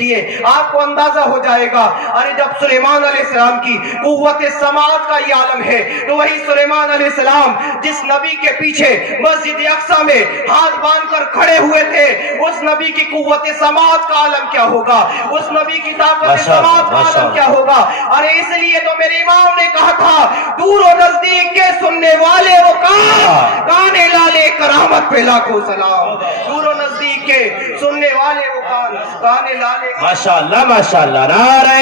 دیکھیے آپ کو اندازہ ہو جائے گا. ارے جب سلیمان علیہ السلام کی قوت سماعت کا یہ عالم ہے تو وہی سلیمان علیہ السلام جس نبی کے پیچھے مسجد اقصی میں ہاتھ باندھ کر کھڑے ہوئے تھے, اس نبی کی قوت سماعت کا عالم کیا ہوگا, اس نبی کی طاقت سماعت کا عالم کیا ہوگا. ارے اس لیے تو میرے امام نے کہا تھا دور و نزدیک کے سننے والے وہ کان لالے کرامت پہ لاکھوں سلام. دور و نزدیک کے سننے والے وہ کان لالے. ماشاءاللہ ماشاءاللہ. نعرہ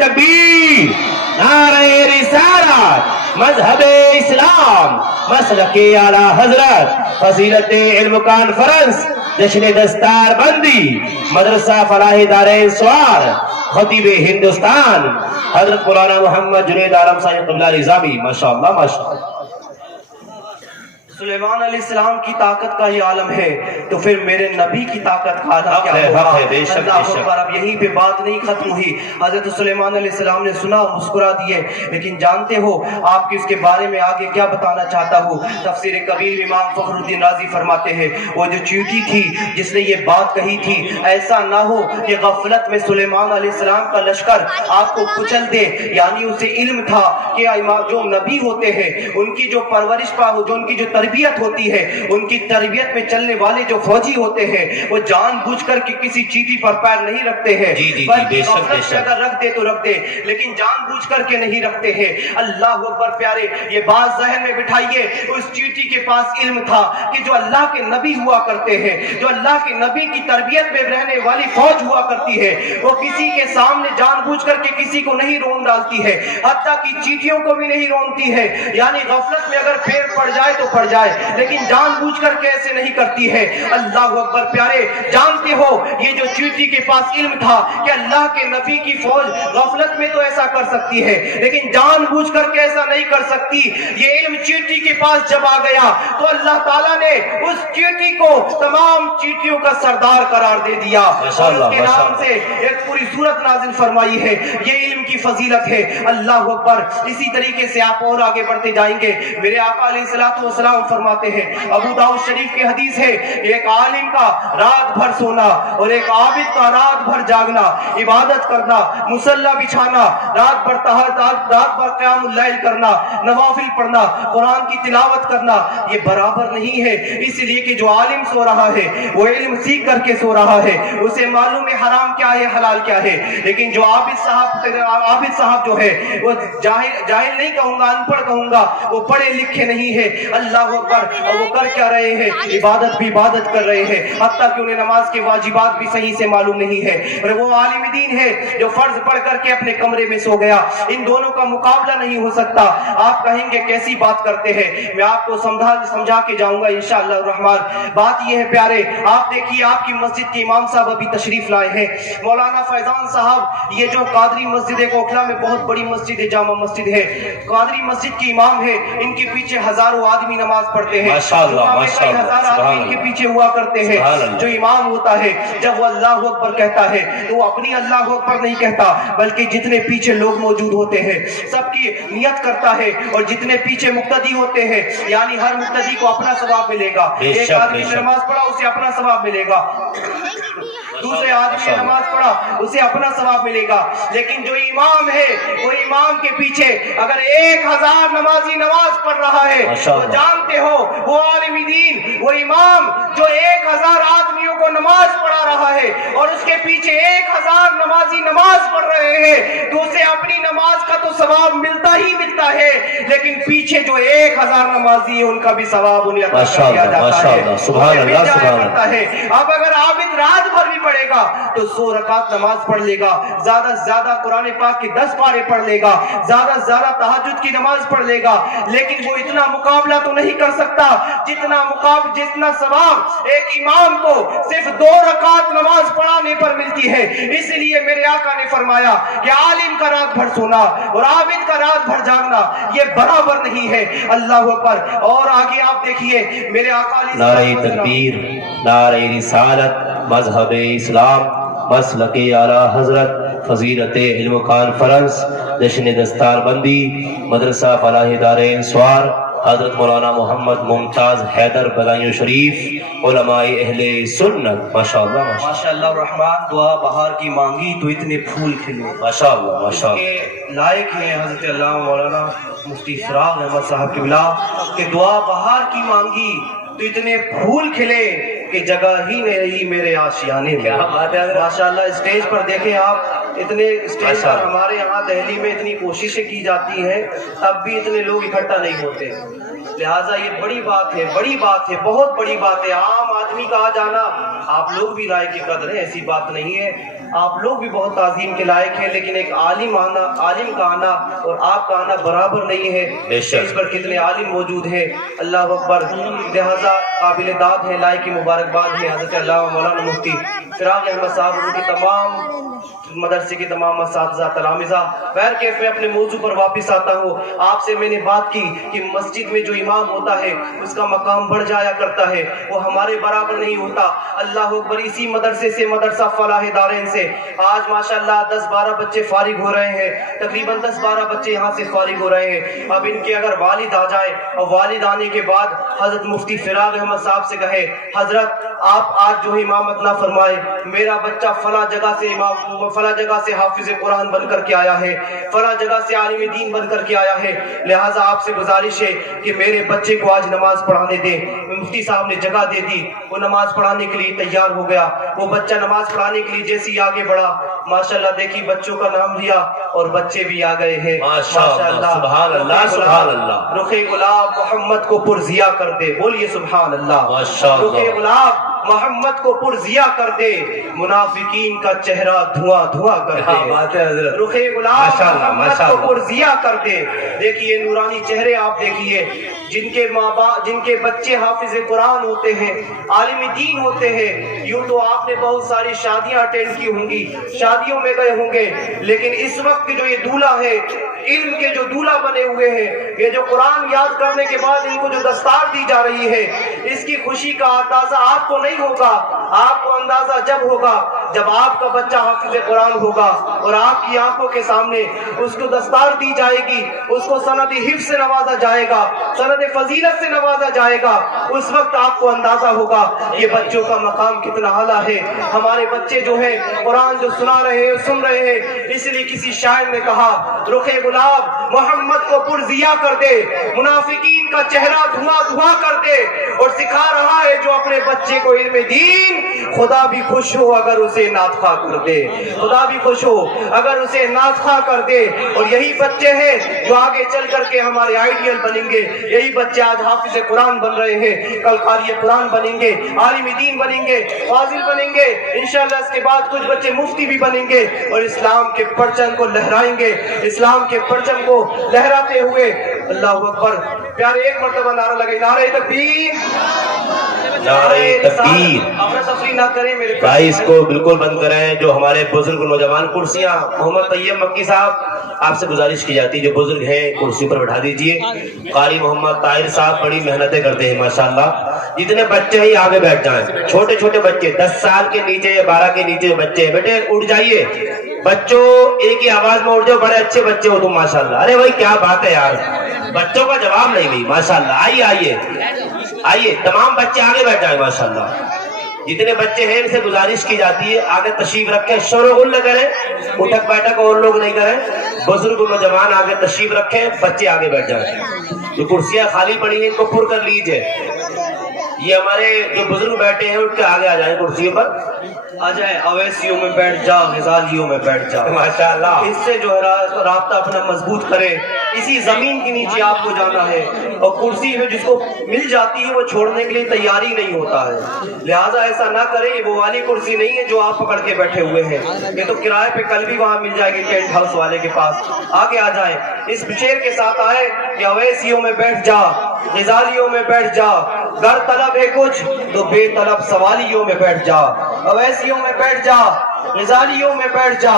تکبیر, نعرہ رسالت, مذہب اسلام, مسلک اعلیٰ حضرت, فضیلت علم کانفرنس, جشن دستار بندی, مدرسہ فلاح دارین سوار, خطیب ہندوستان حضرت مولانا محمد جنید عالم صاحب قبلہ نظامی. ماشاءاللہ ماشاءاللہ. سلیمان علیہ السلام کی طاقت کا یہ عالم ہے تو پھر میرے نبی کی طاقت کا عالم کیا ہوگا. اللہ اکبر. اب یہیں پہ بات نہیں ختم ہوئی. حضرت سلیمان علیہ السلام نے سنا, مسکرا دیے, لیکن جانتے ہو آپ کی اس کے بارے میں آگے کیا بتانا چاہتا ہوں. تفسیر کبیر امام فخر الدین رازی فرماتے ہیں وہ جو چیونٹی تھی جس نے یہ بات کہی تھی, ایسا نہ ہو کہ غفلت میں سلیمان علیہ السلام کا لشکر آپ کو کچل دے. یعنی اسے علم تھا کہ جو نبی ہوتے ہیں ان کی جو پرورش جو ان کی جو تربیت ہوتی ہے, ان کی تربیت میں چلنے والے جو فوجی ہوتے ہیں وہ جان بوجھ کر کسی چیٹی پر پیر نہیں رکھتے ہیں. غفلت سے اگر رکھ دے تو رکھ دے, لیکن جان بوجھ کر کے نہیں رکھتے ہیں. اللہ اکبر. پیارے یہ بات ذہن میں بٹھائیے, اس چیٹی کے پاس علم تھا کہ جو اللہ کے نبی ہوا کرتے ہیں, جو اللہ کے نبی کی تربیت میں رہنے والی فوج ہوا کرتی ہے, وہ کسی کے سامنے جان بوجھ کر کے کسی کو نہیں رون ڈالتی ہے, حتیٰ کہ چیٹیوں کو بھی نہیں رونتی ہے. یعنی غفلت میں اگر پھیر پڑ جائے تو پڑ جائے, لیکن جان بوجھ کر کے ایسے نہیں کرتی ہے. اللہ اکبر. پیارے جانتے ہو یہ جو چیٹی کے پاس علم تھا کہ اللہ کے نبی کی فوج غفلت میں تو ایسا کر سکتی ہے لیکن جان بوجھ کر کے ایسا نہیں کر سکتی. یہ علم چیٹی کے پاس جب آ گیا تو اللہ تعالیٰ نے اس چیٹی کو تمام چیٹیوں کا سردار قرار دے دیا اور اس کے نام سے ایک پوری سورت نازل فرمائی ہے. یہ علم کی فضیلت ہے. اللہ اکبر. اسی طریقے سے آپ اور آگے بڑھتے جائیں گے. میرے آقا علیہ الصلوۃ والسلام فرماتے ہیں, ابو داؤد شریف کی حدیث ہے, ایک عالم کا رات بھر سونا اور ایک عابد کا رات بھر جاگنا, عبادت کرنا, مصلی بچھانا, رات بھر تہجد, رات بھر قیام اللیل کرنا, نوافل پڑھنا, قرآن کی تلاوت کرنا, یہ برابر نہیں ہے. اس لیے کہ جو عالم سو رہا ہے وہ علم سیکھ کر کے سو رہا ہے, اسے معلوم ہے حرام کیا ہے حلال کیا ہے. لیکن جو عابد صاحب جو ہے وہ جاہل نہیں کہوں گا, ان پڑھ کہوں گا, وہ پڑھے لکھے نہیں ہے. اللہ اکبر. اور وہ کر کیا رہے ہیں, عبادت بھی عبادت کر رہے ہیں, حتیٰ کہ انہیں نماز کے واجبات بھی صحیح سے معلوم نہیں ہے. اور وہ عالم دین ہے جو فرض پڑھ کر کے اپنے کمرے میں سو گیا. ان دونوں کا مقابلہ نہیں ہو سکتا. آپ کہیں گے کیسی بات کرتے ہیں, میں آپ کو سمجھا کے جاؤں گا انشاءاللہ الرحمن. بات یہ ہے پیارے, آپ دیکھیے آپ کی مسجد کے امام صاحب ابھی تشریف لائے ہیں, مولانا فیضان صاحب. یہ جو قادری مسجد ہے کوکھلا میں بہت بڑی مسجد ہے, جامع مسجد ہے, قادری مسجد کی امام ہے. ان کے پیچھے ہزاروں آدمی نماز پڑھتے ہیں, ہزار آدمی ان کے پیچھے ہوا کرتے ہیں. جو امام ہوتا ہے جب وہ اللہ اکبر کہتا ہے تو وہ اپنی اللہ اکبر نہیں کہتا, بلکہ جتنے پیچھے لوگ موجود ہوتے ہیں سب کی نیت کرتا ہے, اور جتنے پیچھے مقتدی ہوتے ہیں یعنی ہر مقتدی کو اپنا ثواب ملے گا. ایک آدمی نے نماز پڑھا اسے اپنا ثواب ملے گا, دوسرے آدمی نے نماز پڑھا اسے اپنا ثواب ملے گا. لیکن جو امام ہے وہ امام کے پیچھے اگر 1000 نمازی نماز پڑھ رہا ہے تو جانتے ہو وہ عالم دین, وہ امام جو 1000 آدمیوں کو نماز پڑھا رہا ہے اور اس کے پیچھے 1000 نمازی نماز پڑھ رہے ہیں, تو اسے اپنی نماز کا تو ثواب ملتا ہی ملتا ہے, لیکن پیچھے جو 1000 نمازی ہیں ان کا بھی ثواب انہیں عطا کیا جاتا ہے. سبحان اللہ سبحان اللہ. اب اگر عابد رات بھر بھی پڑھے گا تو 100 رکعت نماز پڑھ لے گا, زیادہ سے زیادہ قرآن پاک کے 10 پارے پڑھ لے گا, زیادہ سے زیادہ تہجد کی نماز پڑھ لے گا, لیکن وہ اتنا مقابلہ تو نہیں کر سکتا جتنا ثواب ایک امام کو صرف 2 رکعت نماز پڑھانے پر ملتی ہے. اس لیے میرے آقا نے فرمایا کہ عالم کا رات بھر سونا اور عابد کا رات بھر جاگنا یہ برابر نہیں ہے. اللہ اکبر. اور آگے آپ دیکھیے میرے آقا علیہ نعرہ تکبیر, نعرہ رسالت, مذہب اسلام, مسلک اعلیٰ حضرت, فضیلت علم کانفرنس, جشن دستار بندی, مدرسہ فلاح دارین سوار, حضرت مولانا محمد ممتاز حیدر بلائیو شریف علماء اہل سنت ماشاءاللہ ماشاءاللہ الرحمن دعا بہار کی مانگی تو اتنے پھول کھلے ماشاءاللہ ماشاءاللہ کے لائق ہیں حضرت علامہ مولانا مفتی فراغ احمد صاحب قبلہ کہ دعا بہار کی مانگی تو اتنے پھول کھلے کہ جگہ ہی نہیں رہی میرے آشیانے میں. ماشاءاللہ اسٹیج پر دیکھیں آپ اتنے اسٹیج پر ہمارے یہاں دہلی میں اتنی کوششیں کی جاتی ہیں تب بھی اتنے لوگ اکٹھا نہیں ہوتے. لہٰذا یہ بڑی بات ہے, بڑی بات ہے, بہت بڑی بات ہے. عام آدمی کا آ جانا, آپ لوگ بھی رائے کی قدر ہیں, ایسی بات نہیں ہے, آپ لوگ بھی بہت تعظیم کے لائق ہیں, لیکن ایک عالم آنا, عالم کا آنا اور آپ کا آنا برابر نہیں ہے. اسٹیج پر کتنے عالم موجود ہیں, اللہ اکبر. لہٰذا قابل داد ہے, لائق کی مبارکباد ہے حضرت علامہ مولانا مفتی فراغ احمد صاحب, ان کی تمام مدرسے کے تمام اساتذہ تلامذہ. بہرکیف میں اپنے موضوع پر واپس آتا ہوں. آپ سے میں نے بات کی کہ مسجد میں جو امام ہوتا ہے اس کا مقام بڑھ جایا کرتا ہے, وہ ہمارے برابر نہیں ہوتا. اللہ اکبر. اسی مدرسے سے, مدرسہ فلاح دارین سے آج ماشاءاللہ 10-12 بچے فارغ ہو رہے ہیں, تقریباً 10-12 بچے یہاں سے فارغ ہو رہے ہیں. اب ان کے اگر والد آ جائے اور والد آنے کے بعد حضرت مفتی فراغ احمد صاحب سے کہے حضرت آپ آج جو امامت نہ فرمائے, میرا بچہ فلاں جگہ سے امام, فلاں جگہ سے حافظ قرآن بن کر کے آیا ہے, فلاں جگہ سے عالم دین بن کر کے آیا ہے, لہٰذا آپ سے گزارش ہے کہ میرے بچے کو آج نماز پڑھانے دیں. مفتی صاحب نے جگہ دے دی, وہ نماز پڑھانے کے لیے تیار ہو گیا. وہ بچہ نماز پڑھانے کے لیے جیسے ہی آگے بڑھا, ماشاءاللہ دیکھی بچوں کا نام لیا اور بچے بھی آ گئے ہیں. ماشاءاللہ سبحان اللہ سبحان اللہ. رخ گلاب محمد کو پرزیا کر دے, بولیے سبحان اللہ. ماشاءاللہ. رخ گلاب محمد کو پرزیا کر دے, منافقین کا چہرہ دھواں دھواں کر دے. رخ گلاب محمد کو پرزیا کر دے. دیکھیے نورانی چہرے آپ دیکھیے, جن کے ماں باپ, جن کے بچے حافظ قرآن ہوتے ہیں, عالم دین ہوتے ہیں. یوں تو آپ نے بہت ساری شادیاں اٹینڈ کی ہوں گی, شادیوں میں گئے ہوں گے, لیکن اس وقت جو یہ دولہا ہے, علم کے جو دولہا بنے ہوئے ہیں, یہ جو قرآن یاد کرنے کے بعد ان کو جو دستار دی جا رہی ہے, اس کی خوشی کا اندازہ آپ کو نہیں ہوگا. آپ کو اندازہ جب ہوگا جب آپ کا بچہ حافظ قرآن ہوگا اور آپ کی آنکھوں کے سامنے اس کو دستار دی جائے گی, اس کو سند حفظ سے نوازا جائے گا, سند فضیلت سے نوازا جائے گا. اس وقت آپ کو اندازہ ہوگا یہ بچوں کا مقام کتنا اعلیٰ ہے. ہمارے بچے جو ہیں قرآن جو سنا رہے ہیں, سن رہے ہیں, اس لیے کسی شاعر نے کہا رخ گلاب محمد کو پرزیا کر دے, منافقین کا چہرہ دھواں دھواں کر دے. اور سکھا رہا ہے جو اپنے بچے کو علم دین, خدا بھی خوش ہو اگر اسے ناطخواہ کر دے, خدا بھی خوش ہو اگر اسے ناطخواہ کر دے. اور یہی بچے ہیں جو آگے چل کر کے ہمارے آئیڈیل بنیں گے. یہی بچے آج حافظ قرآن بن رہے ہیں, کل قاری قرآن بنیں گے, عالم دین بنیں گے, فاضل بنیں گے, انشاءاللہ اس کے بعد کچھ بچے مفتی بھی بنیں گے اور اسلام کے پرچم کو لہرائیں گے, اسلام کے پرچم کو لہراتے ہوئے. اللہ اکبر. پیارے ایک مرتبہ نعرہ لگے, نعرہ تکبیر, نعرہ تکبیر. اپنا تفریح نہ کریں میرے بھائی, اس کو بالکل بند کریں. جو ہمارے بزرگ نوجوان کرسیاں, محمد طیب مکی صاحب, آپ سے گزارش کی جاتی ہے جو بزرگ ہیں کرسی پر بٹھا دیجئے. قاری محمد طاہر صاحب بڑی محنتیں کرتے ہیں ماشاءاللہ. جتنے بچے ہیں آگے بیٹھ جائیں, چھوٹے چھوٹے بچے 10 سال کے نیچے یا 12 کے نیچے بچے, بیٹے اٹھ جائیے. بچوں ایک ہی آواز میں اٹھ جاؤ, بڑے اچھے بچے ہو تم ماشاءاللہ. ارے بھائی کیا بات ہے یار, بچوں کا جواب نہیں گئی ماشاءاللہ. آئیے آئیے آئیے, تمام بچے آگے بیٹھ جائیں ماشاءاللہ. جتنے بچے ہیں ان سے گزارش کی جاتی ہے آگے تشریف رکھیں, شور و غل نہ کریں, اٹھک بیٹھک اور لوگ نہیں کریں. بزرگ نوجوان آگے تشریف رکھیں, بچے آگے بیٹھ جائیں. جو کرسیاں خالی پڑی ہیں ان کو پر کر لیجئے. یہ ہمارے جو بزرگ بیٹھے ہیں اٹھ کے آگے آ جائیں کرسیوں پر, آ جائیں. اویسیوں میں بیٹھ جا, غزالیوں میں بیٹھ جا. ماشاءاللہ. اس سے جو ہے رابطہ اپنا مضبوط کرے. اسی زمین کے نیچے آپ کو جانا ہے اور کرسی میں جس کو مل جاتی ہے وہ چھوڑنے کے لیے تیاری نہیں ہوتا ہے. لہٰذا ایسا نہ کریں, یہ وہ والی کرسی نہیں ہے جو آپ پکڑ کے بیٹھے ہوئے ہیں. یہ تو کرائے پہ کل بھی وہاں مل جائے گی ٹینٹ ہاؤس والے کے پاس. آگے آ جائیں, اس شعر کے ساتھ آئے کہ اویسیوں میں بیٹھ جا, غزالیوں میں بیٹھ جا, گر طلب ہے کچھ تو بے طلب سوالیوں میں بیٹھ جا. اویسیوں میں بیٹھ جا, غزالیوں میں بیٹھ جا,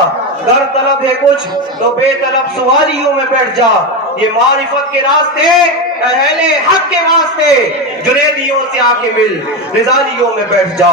گر طلب ہے کچھ تو بے طلب سوالیوں میں بیٹھ جا. یہ معرفت کے راستے اہل حق کے واسطے, جنیدیوں سے آ کے مل, غزالیوں میں بیٹھ جا.